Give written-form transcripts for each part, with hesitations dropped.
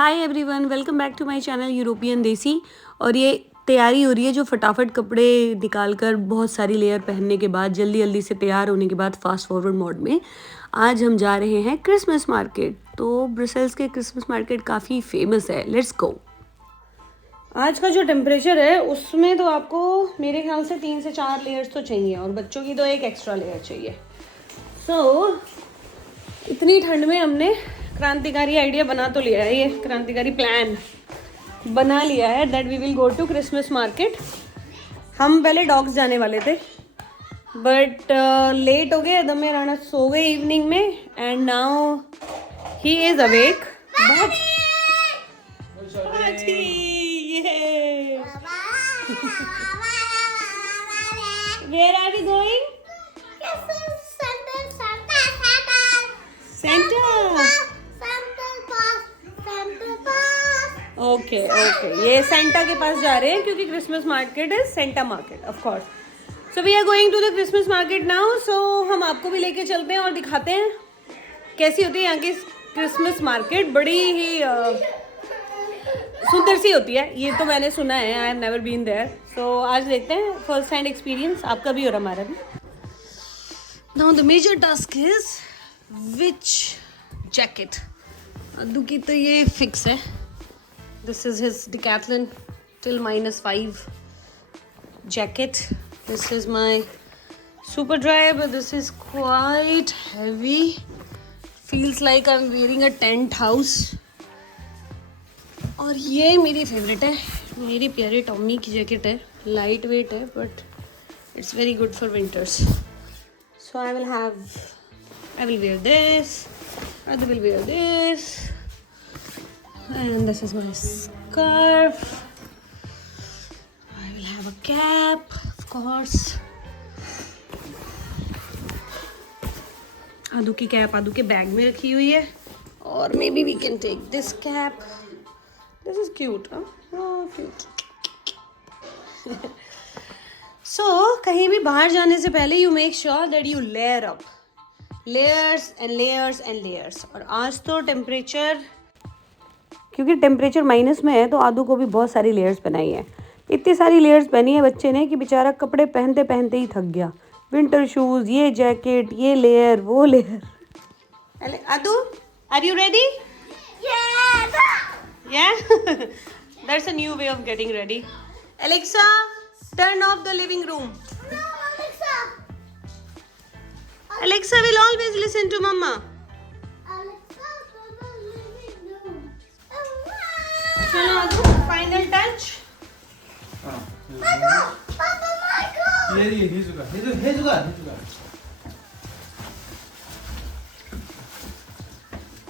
Hi everyone, welcome back to my channel European Desi. और ये तैयारी हो रही है जो फटाफट कपड़े निकाल कर बहुत सारी लेयर पहनने के बाद जल्दी जल्दी से तैयार होने के बाद फास्ट फॉरवर्ड मोड में आज हम जा रहे हैं क्रिसमस मार्केट। तो ब्रसेल्स के क्रिसमस मार्केट काफ़ी फेमस है। Let's go. आज का जो टेम्परेचर है उसमें तो आपको मेरे ख्याल से 3 से 4 लेयर्स तो चाहिए और बच्चों की तो एक एक्स्ट्रा लेयर चाहिए। इतनी ठंड में हमने क्रांतिकारी आइडिया बना तो लिया है, ये क्रांतिकारी प्लान बना लिया है that we will go to Christmas market. हम पहले डॉग्स जाने वाले थे बट लेट हो गए। अदम्य राणा सो गए इवनिंग में and now he is awake. But where are we going? Okay ये सेंटा के पास जा रहे हैं क्योंकि Christmas market is Santa market of course. So we are going to the Christmas market now. So हम आपको भी लेके चलते हैं और दिखाते हैं कैसी होती है यहाँ की क्रिसमस मार्केट। बड़ी ही सुंदर सी होती है, ये तो मैंने सुना है। I have never been there. So आज देखते हैं, फर्स्ट हैंड एक्सपीरियंस आपका भी और हमारा भी। Now the major task is which jacket. Addu की तो ये फिक्स है। This is his Decathlon till -5 jacket. This is my super dry, but this is quite heavy. Feels like I'm wearing a tent house. और ये मेरी favourite है, मेरी प्यारी टॉमी की जैकेट है। लाइट वेट है but it's very good for winters. So I will wear this. Adu will wear this. And this is my scarf. I will have a cap, of course. आदू की cap आदू के bag में रखी हुई है और maybe we can take this cap. This is cute, huh? Oh, cute. So कहीं भी बाहर जाने से पहले you make sure that you layer up. Layers and layers and layers. और आज तो क्योंकि टेम्परेचर माइनस में है तो आदू को भी बहुत सारी लेयर्स पहनाई है। इतनी सारी लेयर्स पहनी है बच्चे ने कि बेचारा कपड़े पहनते पहनते ही थक गया। विंटर शूज, ये जैकेट, ये लेयर, वो layer. Aadu, are you ready? That's a new way of getting ready. Alexa, turn off the living room. Alexa will always listen to mama. चलो आदू, फाइनल टच। 해주가.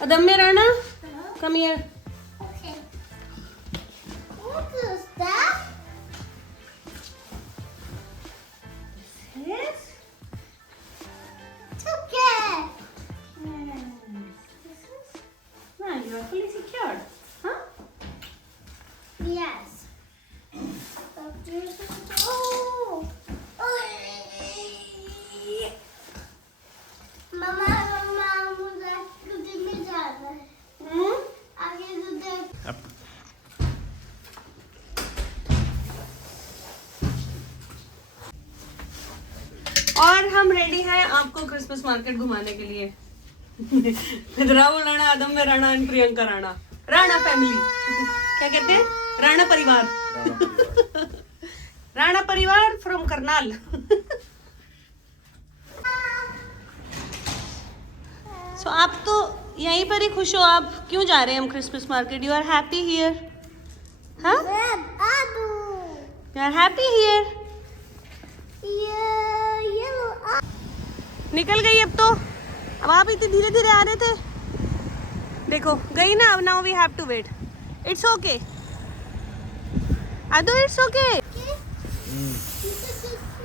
अदम्य Rana, come here. Okay. What is that? Yes. It's okay. Now you are fully secured, huh? Yes. मम्मा मुझे दूध में जाना है। आगे दूध। और हम रेडी हैं आपको क्रिसमस मार्केट घुमाने के लिए। राहुल राणा, अदम्य राणा एंड प्रियंका राणा, राणा फैमिली। क्या कहते हैं? राणा परिवार। राणा परिवार फ्रॉम करनाल। सो आप तो यहीं पर ही खुश हो। आप क्यों जा रहे हैं हम Christmas market? You are happy here? हाँ, यू आर हैप्पी हियर? निकल गई अब तो। अब आप इतने धीरे धीरे आ रहे थे, देखो गई ना। अब now we have to wait. It's okay Aadu, it's okay.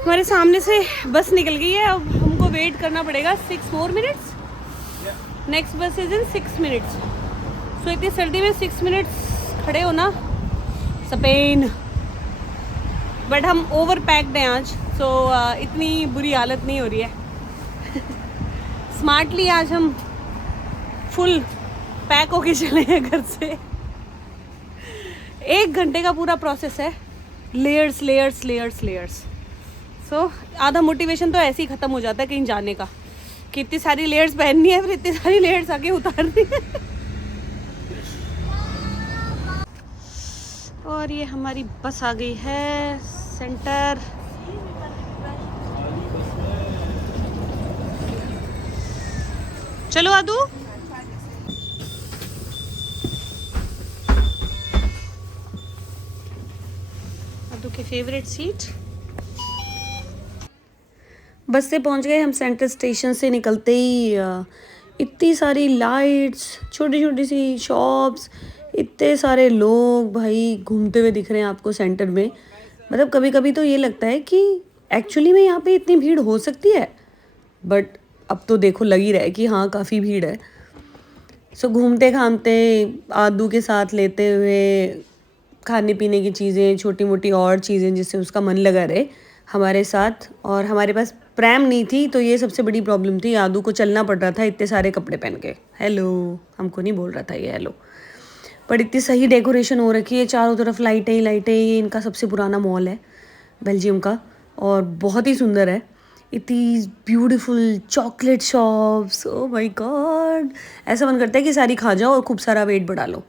हमारे सामने से बस निकल गई है, अब हमको वेट करना पड़ेगा 6 more minutes। नेक्स्ट बस इज इन 6 minutes। सो इतनी सर्दी में 6 minutes खड़े हो ना, स्पेन। बट हम ओवर पैक्ड हैं आज, सो इतनी बुरी हालत नहीं हो रही है। स्मार्टली आज हम फुल पैक होके चले हैं घर से। 1 घंटे का पूरा प्रोसेस है, लेयर्स लेयर्स लेयर्स लेयर्स। सो आधा मोटिवेशन तो ऐसे ही ख़त्म हो जाता है कहीं जाने का, कि इतनी सारी लेयर्स पहननी है, फिर इतनी सारी लेयर्स आके उतारनी है। और ये हमारी बस आ गई है सेंटर। चलो आदू। आदू के फेवरेट सीट। बस से पहुंच गए हम सेंटर। स्टेशन से निकलते ही इतनी सारी लाइट्स, छोटी छोटी सी शॉप्स, इतने सारे लोग भाई घूमते हुए दिख रहे हैं आपको सेंटर में। मतलब कभी कभी तो ये लगता है कि एक्चुअली में यहाँ पे इतनी भीड़ हो सकती है, बट अब तो देखो लग ही रहा है कि हाँ काफ़ी भीड़ है। सो घूमते घामते आदू के साथ लेते हुए खाने पीने की चीज़ें, छोटी मोटी और चीज़ें जिससे उसका मन लगा रहे हमारे साथ। और हमारे पास प्रैम नहीं थी, तो ये सबसे बड़ी प्रॉब्लम थी। आदू को चलना पड़ रहा था इतने सारे कपड़े पहन के। हेलो, हमको नहीं बोल रहा था ये हेलो। पर इतनी सही डेकोरेशन हो रखी है, चारों तरफ लाइटें ही लाइटें। ये इनका सबसे पुराना मॉल है बेल्जियम का, और बहुत ही सुंदर है। इतनी beautiful chocolate shops, oh my God. ऐसा मन करता है कि सारी खा जाओ और खूब सारा वेट बढ़ा लो।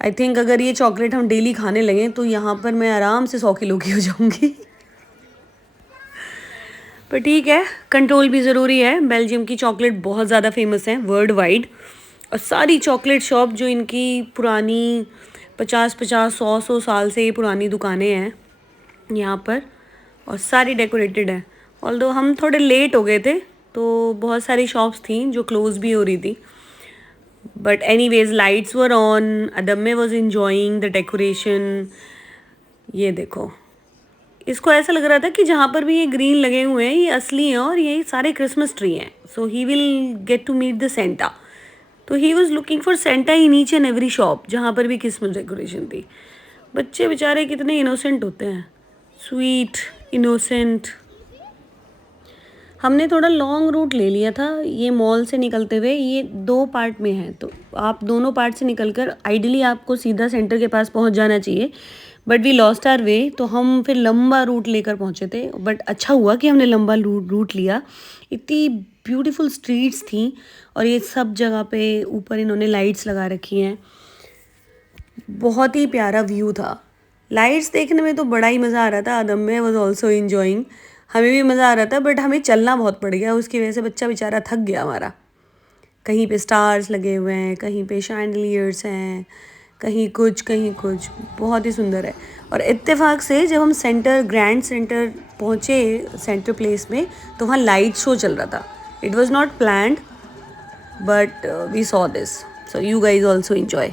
आई थिंक अगर ये चॉकलेट हम डेली खाने लगें तो यहाँ पर मैं आराम से 100 किलो की हो जाऊँगी। पर ठीक है, कंट्रोल भी ज़रूरी है। बेल्जियम की चॉकलेट बहुत ज़्यादा फेमस है वर्ल्ड वाइड, और सारी चॉकलेट शॉप जो इनकी पुरानी 50-100 साल से ये पुरानी दुकानें हैं यहाँ पर, और सारी डेकोरेटेड हैं। ऑल्दो हम थोड़े लेट हो गए थे तो बहुत सारी शॉप्स थी जो क्लोज भी हो रही थी, but anyways lights were on. अदम्य वाज एंजॉयिंग द डेकोरेशन। ये देखो, इसको ऐसा लग रहा था कि जहाँ पर भी ये ग्रीन लगे हुए हैं ये असली हैं और ये सारे क्रिसमस ट्री हैं। So he will get to meet the Santa. तो he was looking for Santa in each and every shop जहाँ पर भी क्रिसमस डेकोरेशन थी। बच्चे बेचारे कितने इनोसेंट होते हैं, स्वीट इनोसेंट। हमने थोड़ा लॉन्ग रूट ले लिया था ये मॉल से निकलते हुए। ये 2 पार्ट में है, तो आप दोनों पार्ट से निकलकर आइडियली आपको सीधा सेंटर के पास पहुंच जाना चाहिए, but we lost our way. तो हम फिर लंबा रूट लेकर पहुंचे थे, बट अच्छा हुआ कि हमने लंबा रूट लिया। इतनी ब्यूटीफुल स्ट्रीट्स थी, और ये सब जगह पे ऊपर इन्होंने लाइट्स लगा रखी हैं। बहुत ही प्यारा व्यू था। लाइट्स देखने में तो बड़ा ही मज़ा आ रहा था। अदम्य वाज आल्सो एंजॉयिंग। हमें भी मज़ा आ रहा था, बट हमें चलना बहुत पड़ गया, उसकी वजह से बच्चा बेचारा थक गया हमारा। कहीं पे स्टार्स लगे हुए हैं, कहीं पे शैंडलियर्स हैं, कहीं कुछ कहीं कुछ। बहुत ही सुंदर है। और इत्तेफाक से जब हम ग्रैंड सेंटर पहुँचे सेंटर प्लेस में, तो वहाँ लाइट शो चल रहा था। It was not planned, but we saw this, so you guys also enjoy.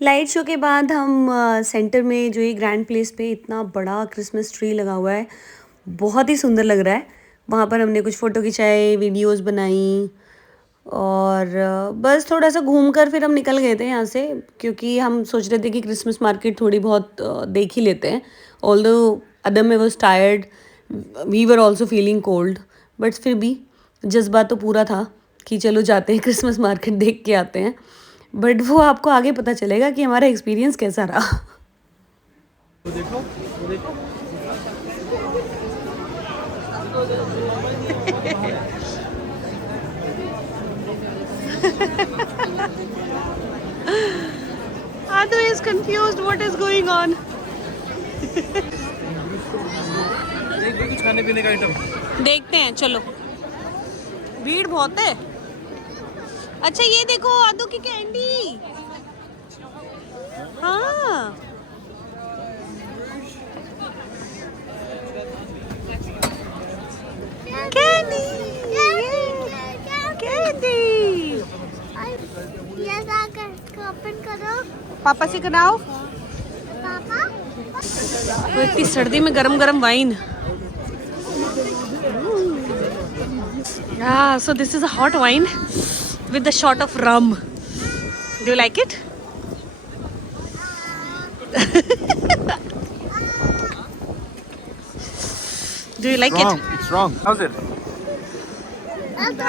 Light show के बाद हम सेंटर में जो ये ग्रैंड प्लेस पे इतना बड़ा क्रिसमस ट्री लगा हुआ है, बहुत ही सुंदर लग रहा है। वहाँ पर हमने कुछ फ़ोटो खिंचाए, वीडियोस बनाई, और बस थोड़ा सा घूमकर फिर हम निकल गए थे यहाँ से, क्योंकि हम सोच रहे थे कि क्रिसमस मार्केट थोड़ी बहुत देख ही लेते हैं। Although Adamya was tired, we were also feeling cold, but फिर भी जज्बा तो पूरा था कि चलो जाते हैं क्रिसमस मार्केट देख के आते हैं। बट वो आपको आगे पता चलेगा कि हमारा एक्सपीरियंस कैसा रहा। देखो Adu is confused what is going on. कुछ खाने पीने का आइटम देखते हैं, चलो। भीड़ बहुत है। अच्छा ये देखो आदू की कैंडी। हाँ पापा से कराओ। पापा वो इतनी सर्दी में गरम गरम wine. So this is a hot wine with a shot of rum. Do you like it? Do you like it? It's strong. How's it? But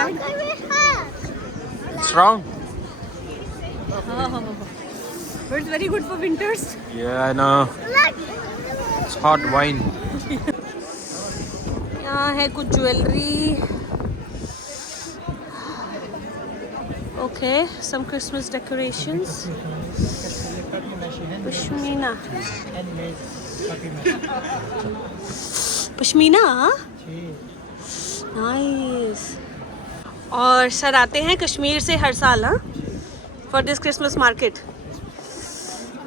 It's strong. It's very good for winters. Yeah, I know. It's hot wine. यहाँ है कुछ jewellery. Okay, some Christmas decorations. Pashmina. Pashmina? Nice. और sir आते हैं कश्मीर से हर साल, हाँ, for this Christmas market.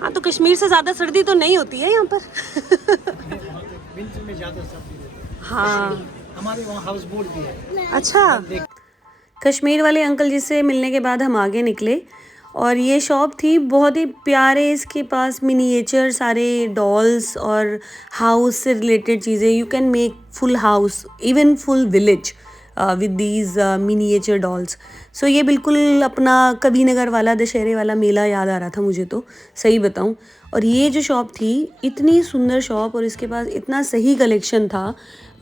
हाँ, तो कश्मीर से ज़्यादा सर्दी तो नहीं होती है यहाँ पर। विंटर में ज़्यादा सर्दी रहती है। हाँ, हमारे वहाँ हाउस बोट भी है। अच्छा। कश्मीर वाले अंकल जी से मिलने के बाद हम आगे निकले और ये शॉप थी बहुत ही प्यारे। इसके पास मिनिएचर सारे डॉल्स और हाउस से रिलेटेड चीज़ें। You can make full house, even full village with these miniature dolls. So ये बिल्कुल अपना कभी नगर वाला दशहरे वाला मेला याद आ रहा था मुझे, तो सही बताऊं। और ये जो शॉप थी, इतनी सुंदर शॉप, और इसके पास इतना सही कलेक्शन था।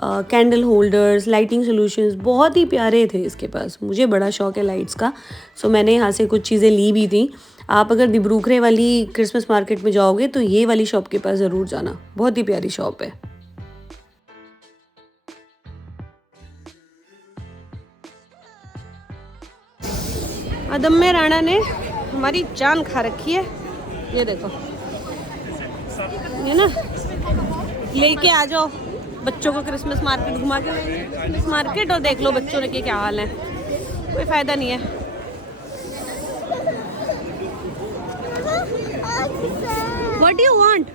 कैंडल होल्डर्स, लाइटिंग सॉल्यूशंस बहुत ही प्यारे थे इसके पास। मुझे बड़ा शौक है लाइट्स का, सो मैंने यहाँ से कुछ चीज़ें ली भी थी। आप अगर दिब्रूगढ़ वाली क्रिसमस मार्केट में जाओगे तो ये वाली शॉप के पास ज़रूर जाना, बहुत ही प्यारी शॉप है। अदम्य राणा ने हमारी जान खा रखी है। ये देखो, ये ना, लेके आ जाओ बच्चों को क्रिसमस मार्केट घुमा के लाएंगे, क्रिसमस मार्केट, और देख लो बच्चों के क्या हाल है। कोई फायदा नहीं है। What do you want?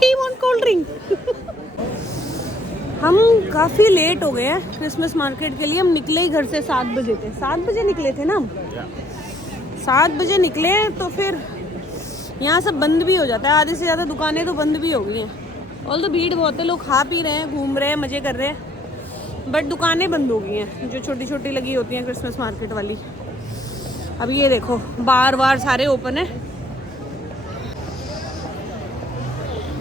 He want cold drink. हम काफ़ी लेट हो गए हैं क्रिसमस मार्केट के लिए। हम निकले ही घर से 7 बजे थे। 7 बजे निकले थे ना हम। 7 बजे निकले तो फिर यहाँ सब बंद भी हो जाता है। आधे से ज़्यादा दुकानें तो बंद भी हो गई हैं। ऑल तो भीड़ बहुत है, लोग खा पी रहे हैं, घूम रहे हैं, मज़े कर रहे हैं, बट दुकानें बंद हो गई हैं जो छोटी छोटी लगी होती हैं क्रिसमस मार्केट वाली। अब ये देखो, बार बार सारे ओपन है,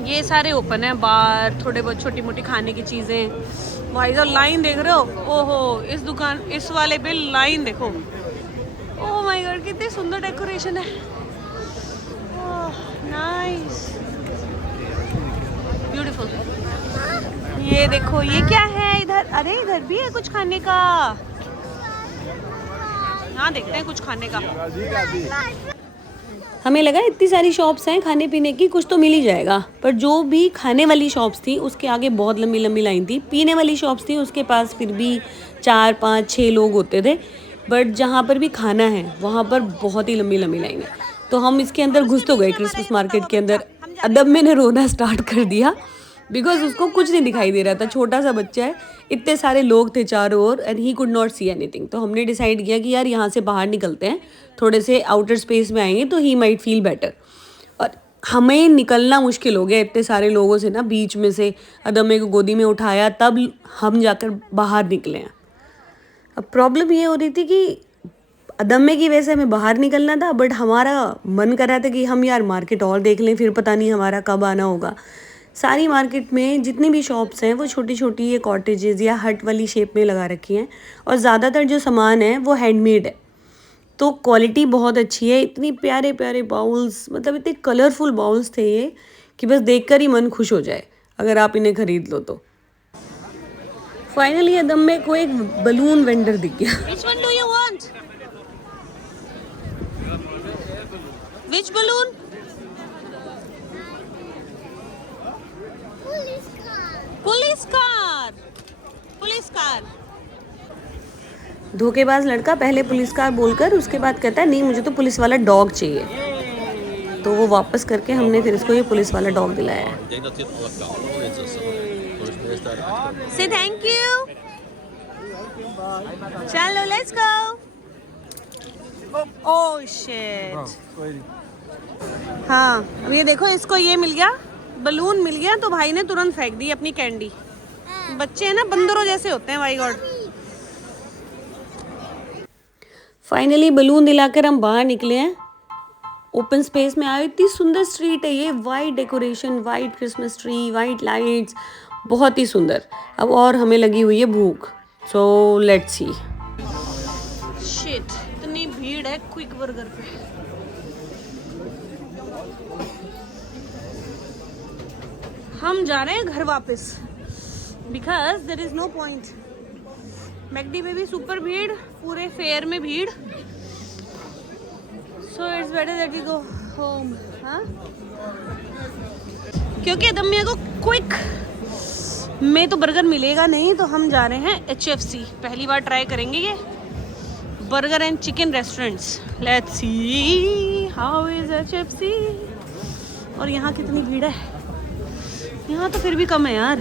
ये सारे ओपन है बार। थोड़े बहुत छोटी मोटी खाने की चीज़ें। भाई साहब लाइन देख रहे हो? ओहो, इस दुकान, इस वाले पे लाइन देखो। ओह माय गॉड, कितनी सुंदर डेकोरेशन है। Oh nice, beautiful. ये देखो, ये क्या है इधर? अरे इधर भी है कुछ खाने का। यहाँ देखते हैं कुछ खाने का। हमें लगा इतनी सारी शॉप्स हैं खाने पीने की, कुछ तो मिल ही जाएगा, पर जो भी खाने वाली शॉप्स थी उसके आगे बहुत लंबी लंबी लाइन थी। पीने वाली शॉप्स थी उसके पास फिर भी 4, 5, 6 लोग होते थे, बट जहाँ पर भी खाना है वहाँ पर बहुत ही लंबी लंबी लाइन है। तो हम इसके अंदर घुस तो गए क्रिसमस मार्केट के अंदर। अदब मैंने रोना स्टार्ट कर दिया बिकॉज उसको कुछ नहीं दिखाई दे रहा था। छोटा सा बच्चा है, इतने सारे लोग थे चारों ओर, and he could not see anything. तो हमने डिसाइड किया कि यार यहाँ से बाहर निकलते हैं, थोड़े से आउटर स्पेस में आएंगे तो ही माइट फील बेटर। और हमें निकलना मुश्किल हो गया इतने सारे लोगों से ना, बीच में से अदम्य को गोदी में उठाया तब हम जाकर बाहर निकले हैं। अब प्रॉब्लम ये हो रही थी कि अदम्य की वजह से हमें बाहर निकलना था, बट हमारा मन कर रहा था कि हम यार मार्केट और देख लें, फिर पता नहीं हमारा कब आना होगा। सारी मार्केट में जितनी भी शॉप्स हैं वो छोटी छोटी ये कॉटेजेस या हट वाली शेप में लगा रखी हैं, और ज़्यादातर जो सामान है वो हैंडमेड है, तो क्वालिटी बहुत अच्छी है। इतनी प्यारे प्यारे बाउल्स, मतलब इतने कलरफुल बाउल्स थे ये कि बस देखकर ही मन खुश हो जाए अगर आप इन्हें खरीद लो तो। फाइनली अदम्य को एक बलून वेंडर दिख गया। Which one do you want? Which balloon? Police car. Police car. धोखेबाज लड़का पहले पुलिस कार बोलकर उसके बाद कहता है नहीं मुझे तो पुलिस वाला डॉग चाहिए, तो वो वापस करके हमने फिर इसको ये पुलिस वाला डॉग दिलाया है। से थैंक यू। चलो लेट्स गो। Oh shit. हाँ अब ये देखो, इसको ये मिल गया, बलून मिल गया, तो भाई ने तुरंत फेंक दी अपनी कैंडी। बच्चे हैं ना, बंदरों जैसे होते हैं, माय गॉड। फाइनली बलून दिलाकर हम बाहर निकले हैं, ओपन स्पेस में आए। इतनी सुंदर स्ट्रीट है ये, white decoration, white Christmas tree, white lights, बहुत ही सुंदर। अब और हमें लगी हुई है भूख, सो लेट्स सी। शिट, इतनी भीड़ है क्विक बर्गर पे। हम जा रहे हैं घर वापस, because there is no point. McD में भी सुपर भीड़, पूरे फेयर में भीड़, so it's better that we go home. हाँ, क्योंकि दम्मिया को क्विक में तो बर्गर मिलेगा नहीं, तो हम जा रहे हैं HFC। पहली बार ट्राई करेंगे ये burger and chicken restaurants. Let's see how is HFC। और यहाँ कितनी भीड़ है, यहाँ तो फिर भी कम है यार,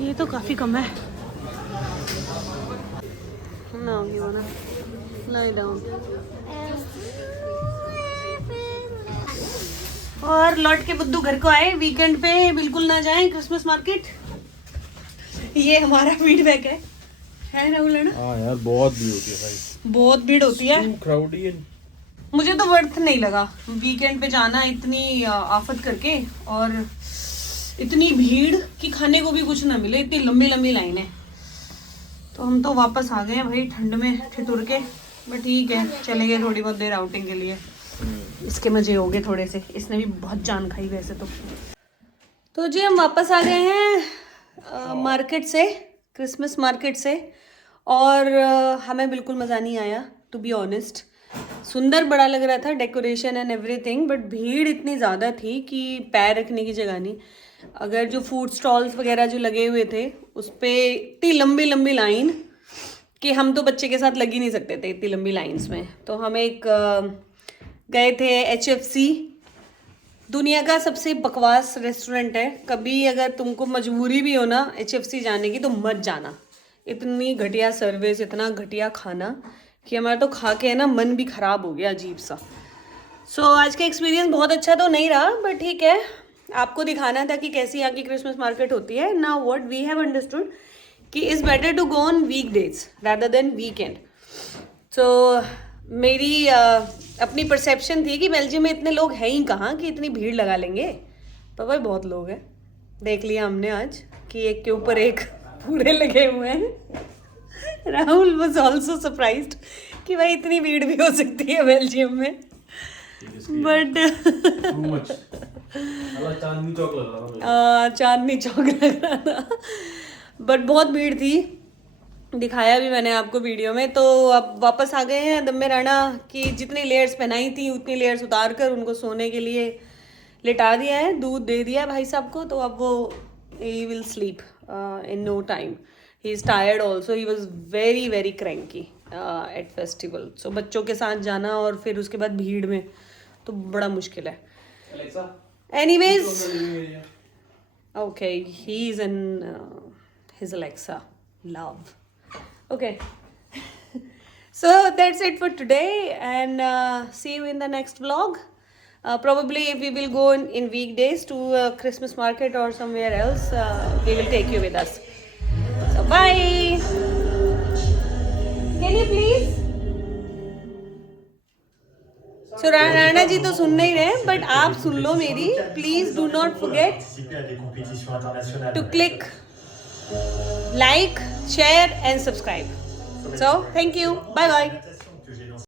ये तो काफ़ी कम है। Now you wanna lie down। और लौट के बुद्धू घर को आए। वीकेंड पे बिल्कुल ना जाएं क्रिसमस मार्केट, ये हमारा फीडबैक है राहुल, है ना? हाँ यार, बहुत भीड़ होती है भाई, बहुत भीड़ होती है, क्राउडी है। मुझे तो वर्थ नहीं लगा वीकेंड पे जाना इतनी आफत करके, और इतनी भीड़ कि खाने को भी कुछ ना मिले, इतनी लंबी लंबी लाइनें। तो हम तो वापस आ गए हैं भाई ठंड में ठिठुर के, बट ठीक है, चले गए थोड़ी बहुत देर आउटिंग के लिए। इसके मजे हो गए थोड़े से, इसने भी बहुत जान खाई वैसे तो जी हम वापस आ गए हैं मार्केट से, क्रिसमस मार्केट से, और हमें बिल्कुल मज़ा नहीं आया टू बी ऑनेस्ट। सुंदर बड़ा लग रहा था डेकोरेशन एंड एवरीथिंग, बट भीड़ इतनी ज़्यादा थी कि पैर रखने की जगह नहीं। अगर जो फूड स्टॉल्स वगैरह जो लगे हुए थे उस पर इतनी लंबी लंबी लाइन कि हम तो बच्चे के साथ लग ही नहीं सकते थे इतनी लंबी लाइंस में। तो हम एक गए थे HFC, दुनिया का सबसे बकवास रेस्टोरेंट है। कभी अगर तुमको मजबूरी भी हो ना HFC जाने की तो मत जाना, इतनी घटिया सर्विस, इतना घटिया खाना कि हमारा तो खा के है ना मन भी ख़राब हो गया अजीब सा। सो आज का एक्सपीरियंस बहुत अच्छा तो नहीं रहा, बट ठीक है, आपको दिखाना था कि कैसी यहाँ की क्रिसमस मार्केट होती है। Now what we have understood कि is better to go on week days rather than weekend. So मेरी अपनी परसेप्शन थी कि बेल्जियम में इतने लोग हैं ही कहाँ कि इतनी भीड़ लगा लेंगे, पर भाई बहुत लोग हैं। देख लिया हमने आज कि एक के ऊपर एक पूरे लगे हुए हैं। राहुल वाज आल्सो सरप्राइज्ड कि भाई इतनी भीड़ भी हो सकती है बेल्जियम में, बट चांदनी चौक लग रहा था, चांदनी चौक लग रहा था, बट बहुत भीड़ थी, दिखाया भी मैंने आपको वीडियो में। तो अब वापस आ गए हैं दम्मे राणा की जितनी लेयर्स पहनाई थी उतनी लेयर्स उतार कर उनको सोने के लिए लिटा दिया है, दूध दे दिया भाई साहब को। तो अब वो he will sleep in no time. He is tired also, he was very very cranky at festival. So बच्चों के साथ जाना और फिर उसके बाद भीड़ में तो बड़ा मुश्किल है। Anyways, okay, he's in his Alexa love. Okay, so that's it for today, and see you in the next vlog. Probably if we will go in weekdays to Christmas market or somewhere else, we will take you with us. So bye. Can you please? So Rana ji तो सुन नहीं रहे, but आप सुन लो मेरी। Please do not forget to click like, share and subscribe. So thank you, bye bye.